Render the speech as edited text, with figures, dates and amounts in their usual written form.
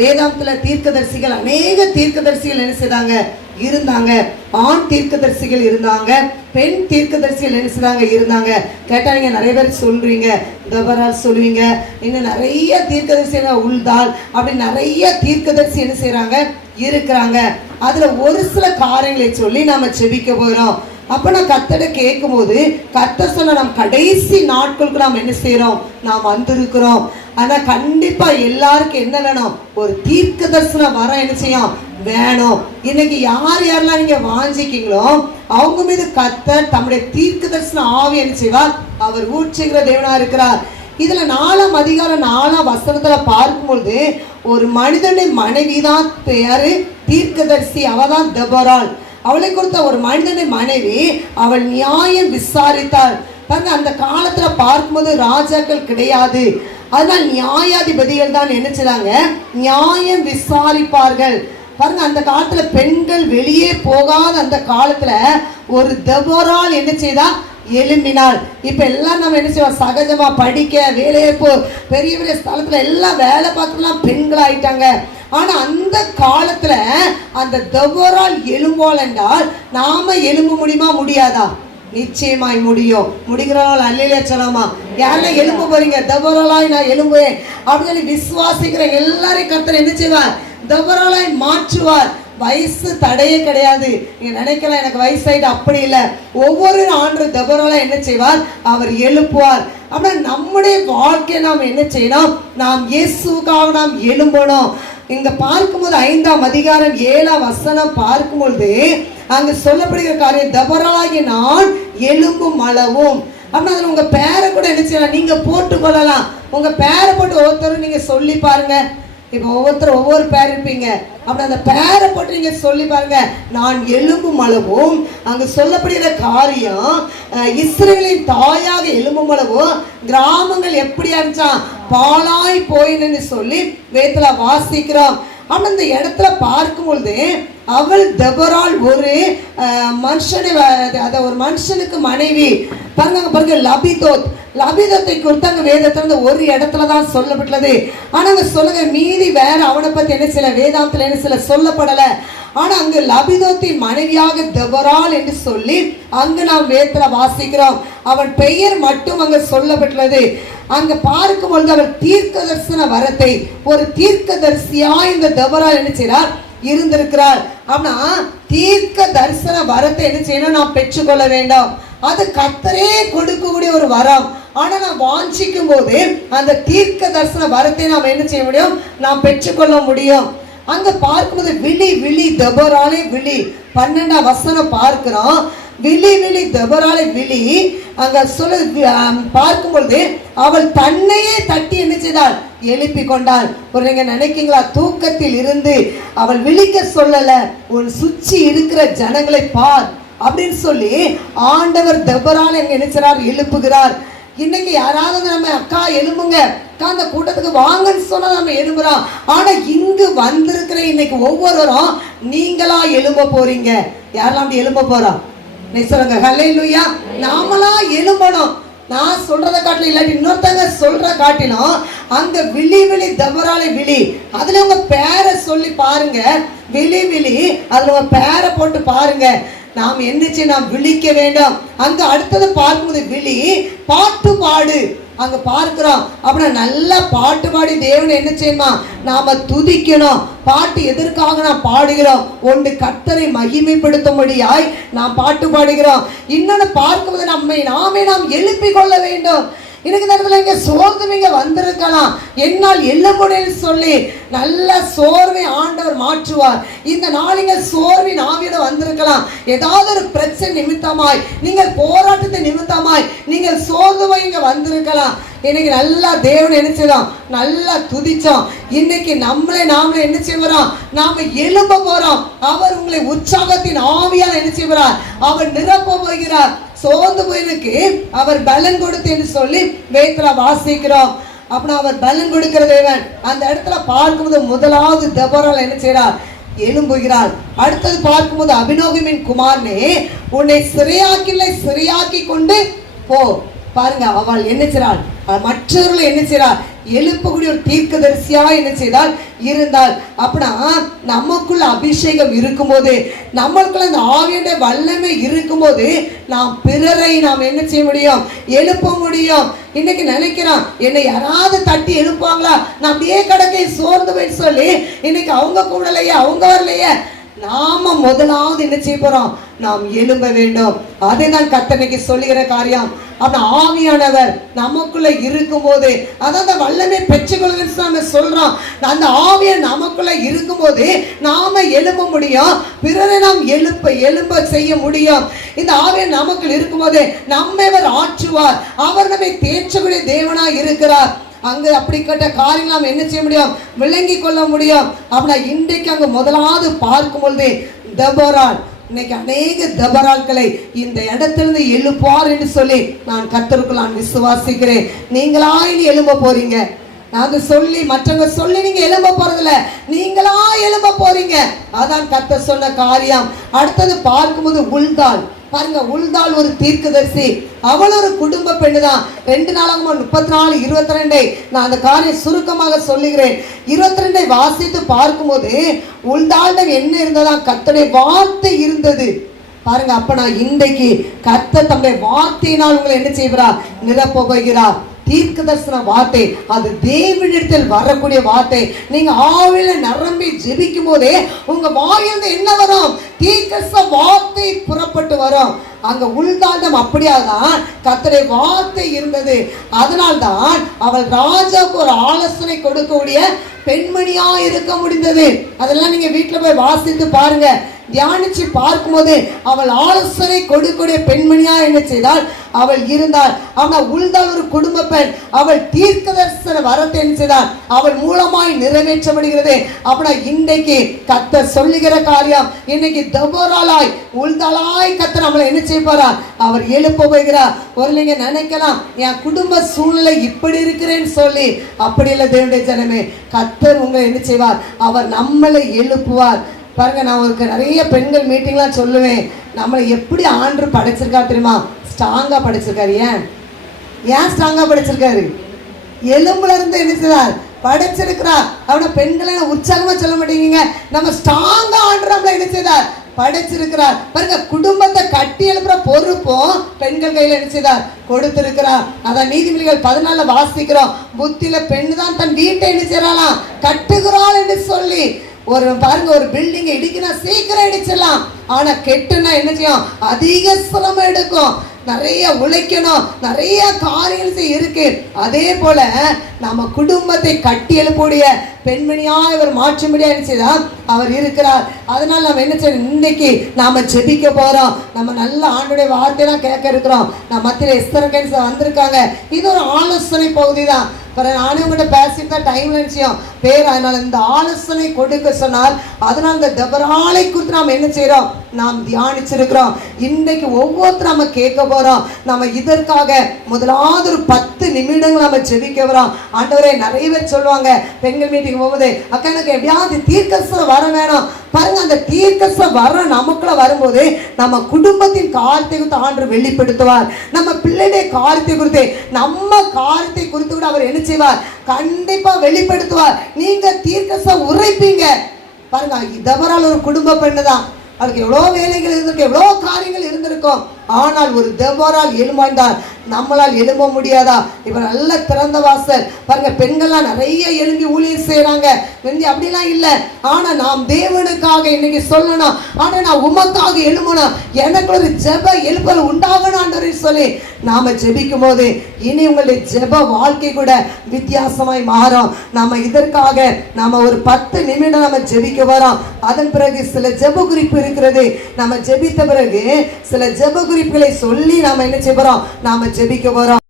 வேதாந்தத்துல தீர்க்கதரிசிகள், அநேக தீர்க்கதரிசிகள் என்ன செய்தாங்க இருந்தாங்க. ஆண் தீர்க்கதரிசிகள் இருந்தாங்க, பெண் தீர்க்கதரிசிகள் என்ன செய்தாங்க இருந்தாங்க. கேட்டா நீங்க நிறைய பேர் சொல்றீங்க, தபரால் சொல்லுவீங்க, இன்னும் நிறைய தீர்க்கதரிசிகள், உள்தால், அப்படி நிறைய தீர்க்கதரிசி என்ன செய்யறாங்க இருக்கிறாங்க. அதுல ஒரு சில காரியங்களை சொல்லி நாம செபிக்க போறோம். அப்ப நான் கர்த்தரை கேட்கும் போது கர்த்தர் சொன்ன நாம் கடைசி நாட்களுக்கு நாம் என்ன செய்யறோம், நாம் வந்திருக்கிறோம். ஆனா கண்டிப்பா எல்லாருக்கும் என்ன வேணும், ஒரு தீர்க்க தரிசனம் வர என்ன செய்யும் வேணும். இன்னைக்கு யார் யாரெல்லாம் நீங்க வாஞ்சிக்கீங்களோ அவங்க மீது கர்த்தர் தம்முடைய தீர்க்க தரிசன ஆவி என்ன செய்வார், அவர் ஊற்றுகிற தேவனா இருக்கிறார். இதுல 4ஆம் அதிகாரம் 4ஆம் வசனத்துல பார்க்கும்பொழுது ஒரு மனிதனின் மனைவிதான் யாரு, தீர்க்கதரிசி, அவதான் தெபொராள். அவளை கொடுத்த ஒரு மனிதனின் மனைவி, அவள் நியாயம் விசாரித்தாள். பாருங்க, அந்த காலத்துல பார்க்கும்போது ராஜாக்கள் கிடையாது, அதனால் நியாயாதிபதிகள் தான் என்ன செய்றாங்க, நியாயம் விசாரிப்பார்கள். பாருங்க, அந்த காலத்துல பெண்கள் வெளியே போகாத அந்த காலத்துல ஒரு தெபொராள் என்ன செய்தா, எழும்பினாள். இப்ப எல்லாம் நம்ம என்ன செய்வோம், சகஜமா படிக்க, வேலையேற்பு, பெரிய பெரிய ஸ்தலத்துல எல்லாம் வேலை பார்க்கலாம் பெண்கள் ஆயிட்டாங்க. ஆனா அந்த காலத்துல அந்த தெபொராள் எழும்போல் என்றால் நாம எழும்ப முடியுமா, முடியாதா? நிச்சயமாய் முடியும். முடிகிறவர்கள் அல்லேலூயா சொல்லலாமா? யாரெல்லாம் எழும்ப போறீங்க, தெபொராளாய் நான் எழும்புவேன் அப்படின்னு சொல்லி விசுவாசிக்கிற எல்லாரையும் கர்த்தர் என்ன செய்வார், தெபொராளாய் மாற்றுவார். வயசு தடையே கிடையாது. நீங்க நினைக்கலாம் எனக்கு வயசாயிட்டு, அப்படி இல்லை. ஒவ்வொரு ஆண்டு தெபொராளாய் என்ன செய்வார், அவர் எழுப்புவார். அப்படின்னா நம்முடைய வாழ்க்கையை நாம் என்ன செய்யணும், நாம் இயேசுக்காக நாம் எழும்பணும். இங்க பார்க்கும்போது 5ஆம் அதிகாரம் 7ஆம் வசனம் பார்க்கும்பொழுது அங்க சொல்லப்படுகிற காரியம், தெபொராளாகிய நான் எழும்பும் அளவும். அப்படின்னா உங்க பேரை கூட என்ன செய்யலாம், நீங்க போட்டு கொள்ளலாம். உங்க பேரை போட்டு ஒவ்வொருத்தரும் நீங்க சொல்லி பாருங்க. இப்போ ஒவ்வொருத்தரும் ஒவ்வொரு பேர் இருப்பீங்க, அப்படி அந்த பேரை போட்டு நீங்க சொல்லி பாருங்க, நான் எழும்பும் அளவும். அங்க சொல்லப்படுகிற காரியம், இஸ்ரவேலின் தாயாக எழும்பும் அளவும் கிராமங்கள் எப்படியா இருந்துச்சா, பாழாய் போயின்னு சொல்லி வேதத்துல வாசிக்கிறோம். அப்படி அந்த இடத்துல பார்க்கும்பொழுது அவள் தெபொராள் ஒரு மனுஷனை, ஒரு மனுஷனுக்கு மனைவி. பாருங்க லபிதோத், லபிதத்தை குறித்து அங்க வேதத்துல ஒரு இடத்துல தான் சொல்லப்பட்டுள்ளது. ஆனா அங்க சொல்லுங்க மீதி வேற அவனை பத்தி என்ன சில வேதாந்தத்துல என்ன சில சொல்லப்படல. ஆனா அங்கு லபிதோத்தின் மனைவியாக தெபொராள் என்று சொல்லி அங்கு நாம் வேதத்துல வாசிக்கிறோம். அவன் பெயர் மட்டும் அங்க சொல்லப்பட்டுள்ளது. அங்க பார்க்கும் பொழுது அவள் தீர்க்க தரிசன வரத்தை, ஒரு தீர்க்க தரிசியா இந்த தெபொராள் என்ன செய்றார், இருந்திருக்கிறார். அப்படின்னா தீர்க்க தரிசன வரத்தை என்ன செய்யணும், நாம் பெற்றுக்கொள்ள வேண்டும். அது கர்த்தரே கொடுக்கக்கூடிய ஒரு வரம். ஆனா நாம் வாஞ்சிக்கும் போது அந்த தீர்க்க தரிசன வரத்தை நாம் என்ன செய்ய முடியும், நாம் பெற்றுக்கொள்ள முடியும். அங்க பார்க்கும்போது விழி விழி தெபொராளை விழி, 12ஆம் வசனம் பார்க்கிறோம். விழி விழி தெபொராளை விழி. அங்க சொல்ல பார்க்கும் பொழுது அவள் தன்னையே தட்டி என்ன செய்தாள், எழுப்பி கொண்டாள். ஒரு நீங்க நினைக்கீங்களா, தூக்கத்தில் இருந்து அவள் விழிக்க சொல்லல, உன் சுற்றி இருக்கிற ஜனங்களை பார் அப்படின்னு சொல்லி ஆண்டவர் தெபொராளை எங்க நினைச்சார், எழுப்புகிறார். இன்னைக்கு யாராவது நம்ம அக்கா எழும்புங்க, அக்கா அந்த கூட்டத்துக்கு வாங்கன்னு சொன்னா நம்ம எழும்புறோம். ஆனா இங்கு வந்திருக்கிற இன்னைக்கு ஒவ்வொருவரும் நீங்களா எழும்ப போறீங்க. யாரெல்லாம் அப்படி எழும்ப போறோம், நீ சொல்லுங்க ஹல்லேலூயா. நாமளா எழும்பணும். நான் சொல்றத காட்டிலும் இல்லாட்டி இன்னொருத்தங்க சொல்ற காட்டிலும் அங்க விழி விழி தெபொராளை விழி, அதுல உங்க பேரை சொல்லி பாருங்க. விழி விழி, அதுல உங்க பேரை போட்டு பாருங்க. நாம் எந்திரிச்சு நாம் விழிக்க வேண்டும். அங்க அடுத்தது பார்க்கும்போது விழி, பாட்டு பாடு. அங்க பார்க்கிறோம். அப்படின்னா நல்லா பாட்டு பாடி தேவனை என்ன செய்யணுமா, நாம துதிக்கணும். பாட்டு எதற்காக நாம் பாடுகிறோம், ஒன்று கர்த்தரை மகிமைப்படுத்தும்படியாய் நாம் பாட்டு பாடுகிறோம். இன்னொன்னு பார்க்கும்போது நாமே நாம் எழுப்பிக் கொள்ள வேண்டும். இன்னைக்கு நேரத்தில் இங்க சோர்ந்துவீங்க வந்திருக்கலாம், என்னால் எழும்புன்னு சொல்லி நல்ல சோர்வை ஆண்டவர் மாற்றுவார். இந்த நாளிங்க சோர்வின் ஆவியோட வந்திருக்கலாம். ஏதாவது ஒரு பிரச்சனை நிமித்தமாய், நீங்கள் போராட்டத்தை நிமித்தமாய் நீங்கள் சோர்ந்துவாய் இங்க வந்திருக்கலாம். இன்னைக்கு நல்லா தேவனை என்ன செய்யலாம், நல்லா துதிச்சோம். இன்னைக்கு நாமளே என்ன செய்வோம், நாம எழும்ப போறோம். அவர் உங்களை உற்சாகத்தின் ஆவியால் என்ன செய்வார், அவர் நிரப்ப போகிறார். சோர்ந்து போயிருக்கு அவர் பலன் கொடுத்து என்று சொல்லி வேதத்துல வாசிக்கிறோம். அப்படின்னா அவர் பலன் கொடுக்கிற தேவன். அந்த இடத்துல பார்க்கும்போது முதலாவது தெபொராள் என்ன செய்றார், எழும்புகிறாள். அடுத்தது பார்க்கும்போது அபினோகமின் குமாரனே, உன்னை சிறையாக்கி கொண்டு போ. பாருங்க, அவள் என்ன செய்றாள், மற்றவர்களை என்ன செய்றாள், எழுப்பக்கூடிய ஒரு தீர்க்கதரிசியா என்ன செய்தால் இருந்தால். அப்படின்னா நமக்குள்ள அபிஷேகம் இருக்கும்போது, நம்மளுக்குள்ள இந்த ஆவியுடைய வல்லமை இருக்கும்போது நாம் பிறரை நாம் என்ன செய்ய முடியும்? எழுப்ப முடியும். இன்னைக்கு நினைக்கிறான், என்னை யாராவது தட்டி எழுப்புவாங்களா, நான் அப்படியே கடக்கை சோர்ந்து போய் சொல்லி இன்னைக்கு அவங்க கூடலையே, அவங்க வரலையே. நாம முதலாவது என்ன செய்ய போறோம்? நாம் எழும்ப வேண்டும். அதை தான் கர்த்தர் சொல்லுகிற காரியம். அப்ப ஆவியானவர் நமக்குள்ள இருக்கும் போது, அதாவது வல்லமை பெற்றுக்கொள்ளுன்னு நம்ம சொல்றோம். அந்த ஆவியை நமக்குள்ள இருக்கும் போது நாம எழும்ப முடியும், பிறரை நாம் எழும்ப செய்ய முடியும். இந்த ஆவியை நமக்குள் இருக்கும் போது நம்மை அவர் ஆற்றுவார். அவர் நம்மை தேற்றக்கூடிய தேவனாய் இருக்கிறார். அங்க அப்படிப்பட்ட காரியங்கள் நாம் என்ன செய்ய முடியும்? விளங்கி கொள்ள முடியும். அப்படின்னா இன்றைக்கு அங்க முதலாவது பார்க்கும் பொழுது தெபொராள், இன்னைக்கு அநேக தெபொராள்களை இந்த இடத்திலிருந்து எழுப்புவார் என்று சொல்லி நான் கர்த்தருக்குள் நான் விசுவாசிக்கிறேன். நீங்களா இனி எழும்ப போறீங்க. நான் சொல்லி மற்றவங்க சொல்லி நீங்க எழும்ப போறதில்ல, நீங்களா எழும்ப போறீங்க. அதான் கர்த்தர் சொன்ன காரியம். அடுத்தது பார்க்கும்போது உல்தாள் பாருங்க. உல்தாள் ஒரு தீர்க்கதரிசி, அவள் ஒரு குடும்ப பெண்ணு தான். 2 நாளாகமம் 34:22 நான் அந்த காரியம் சுருக்கமாக சொல்லுகிறேன். 22 வாசித்து பார்க்கும்போது உல்தாளிடம் என்ன இருந்ததா? கர்த்தருடைய வார்த்தை இருந்தது பாருங்க. அப்ப நான் இன்றைக்கு கர்த்தர் தம்முடைய வார்த்தையினால் உங்களை என்ன செய்கிறார்? நிரப்ப போகிறார். தீர்க்க தரிசன வார்த்தை அது தேவனிடத்தில் வரக்கூடிய வார்த்தை. நீங்க ஆவியில நிரம்பி ஜெபிக்கும் போதே உங்க வாயிலிருந்து என்ன வரும்? தீர்க்க வார்த்தை புறப்பட்டு வரும். அங்க உள்தாண்டம் அப்படியாதான் கர்த்தருடைய வார்த்தை இருந்தது. அதனால்தான் அவள் ராஜாவுக்கு ஒரு ஆலோசனை கொடுக்கக்கூடிய பெண்மணியா இருக்க முடிந்தது. அதெல்லாம் நீங்க வீட்டுல போய் வாசித்து பாருங்க, தியானிச்சு பார்க்கும்போது அவள் ஆலோசனை கொடுக்கக்கூடிய பெண்மணியா என்ன செய்தால் அவள் இருந்தாள். அவள் உள்தாள் ஒரு குடும்ப பெண். அவள் தீர்க்க தரிசன வரத்தை என்ன செய்தாள்? அவள் மூலமாய் நிறைவேற்றப்படுகிறது. அப்படின்னா இன்றைக்கு கர்த்தர் சொல்லுகிற காரியம், இன்னைக்கு தெபொராளாய் உள்தாளாய் கர்த்தர் நம்மளை என்ன செய்வாரார்? அவர் எழுப்ப போகிறார். ஒரு நீங்க நினைக்கலாம், என் குடும்ப சூழ்நிலை இப்படி இருக்கிறேன்னு சொல்லி. அப்படி இல்லை தேவனுடைய ஜனமே, கர்த்தர் உங்களை என்ன செய்வார்? அவர் நம்மளை எழுப்புவார். பாருங்க, நான் ஒரு நிறைய பெண்கள் மீட்டிங்லாம் சொல்லுவேன், நம்மளை எப்படி ஆண்டு படைச்சிருக்காரு தெரியுமா? ஸ்ட்ராங்கா படைச்சிருக்காரு. ஏன் ஸ்ட்ராங்கா படைச்சிருக்காரு? எலும்புல இருந்து என்ன செய்தார்? படைச்சிருக்கிறார். அவனை பெண்களை உற்சாகமா சொல்ல மாட்டேங்க, நம்ம ஸ்ட்ராங்கா ஆண்டு நம்மளை என்ன செய்தார்? படைச்சிருக்கிறார். பாருங்க, குடும்பத்தை கட்டி எழுப்புற பொறுப்பும் பெண்கள் கையில என்ன செய்தார்? கொடுத்திருக்கிறார். அதான் நீதிமொழிகள் 14 வாசிக்கிறோம். புத்தியில பெண்ணு தான் தன் வீட்டை என்ன செய்யறாளாம்? கட்டுகிறாள் என்று சொல்லி. ஒரு பாருங்க, ஒரு பில்டிங்கை இடிக்கினா சீக்கிரம் இடிச்சிடலாம், ஆனா கெட்டுனா என்ன செய்யும்? அதிக சிரமம் எடுக்கும், நிறைய உழைக்கணும், நிறைய காரியங்கள் இருக்கு. அதே போல நம்ம குடும்பத்தை கட்டி எழுப்பக்கூடிய பெண்மணியா இவர் மாற்றும்படியா என்ன செய்தார்? அவர் இருக்கிறார். அதனால நம்ம என்ன செய்யணும்? இன்னைக்கு நாம ஜெபிக்க போறோம். நம்ம நல்ல ஆண்டுடைய வார்த்தையெல்லாம் கேட்க இருக்கிறோம். நம்ம மத்தியில எஸ்தர் வந்திருக்காங்க. இது ஒரு ஆலோசனை பகுதி தான். நானே உங்கள்கிட்ட பேசிட்டு தான் டைம்ல நிச்சயம் பேர். அதனால இந்த ஆலோசனை கொடுக்க சொன்னால், அதனால இந்த தெபொராளை குறித்து நாம் என்ன செய்யறோம்? நாம் தியானிச்சிருக்கிறோம். இன்னைக்கு ஒவ்வொருத்தரும் நம்ம கேட்க போறோம். நம்ம இதற்காக முதலாவது ஒரு 10 நிமிடங்கள் நம்ம ஜெபிக்க போறோம். ஆண்டவரே, நிறைய பேர் சொல்லுவாங்க பெண்கள் மீட்டிங் போகும்போது, அக்கா எனக்கு எப்படியாவது தீர்க்கதரிசன வர வேணும். பாருங்க, அந்த தீர்க்கதரிசன வர நமக்குள்ள வரும்போது நம்ம குடும்பத்தின் காரியத்தை குறித்து ஆண்டவர் வெளிப்படுத்துவார். நம்ம பிள்ளைடைய காரியத்தை குறித்து, நம்ம காரியத்தை குறித்து கூட அவர் என்ன செய்வார்? கண்டிப்பா வெளிப்படுத்துவார். நீங்க தீர்க்கதரிசனம் உரைப்பீங்க. பாருங்க, தெபொராள் ஒரு குடும்ப பெண்ணு தான். அவளுக்கு எவ்வளோ வேலைகள் இருந்திருக்கு, எவ்வளோ காரியங்கள் இருந்திருக்கும். ஆனால் ஒரு தெபொராள் எழுமாண்டார். நம்மளால் எழும்ப முடியாதா? இப்ப நல்ல திறந்த வாசல் பாருங்க, பெண்கள்லாம் நிறைய எழும்பி ஊழியர் செய்யறாங்க. அப்படிலாம் இல்லை. ஆனா நாம் தேவனுக்காக இன்னைக்கு சொல்லணும், ஆனா நான் உமக்காக எழும்பணும், எனக்கு ஒரு ஜெப எழுப்பல் உண்டாகணும் சொல்லி நாம ஜெபிக்கும் போது இனி உங்களுடைய ஜெப வாழ்க்கை கூட வித்தியாசமாய் மாறும். நம்ம இதற்காக நாம ஒரு 10 நிமிடம் நம்ம ஜெபிக்க வரோம். அதன் பிறகு சில ஜெப குறிப்பு இருக்கிறது. நம்ம ஜெபித்த பிறகு சில ஜெப குறிப்புகளை சொல்லி நாம என்ன செய்ய போறோம்? நாம ஜெபிக்க போறோம்.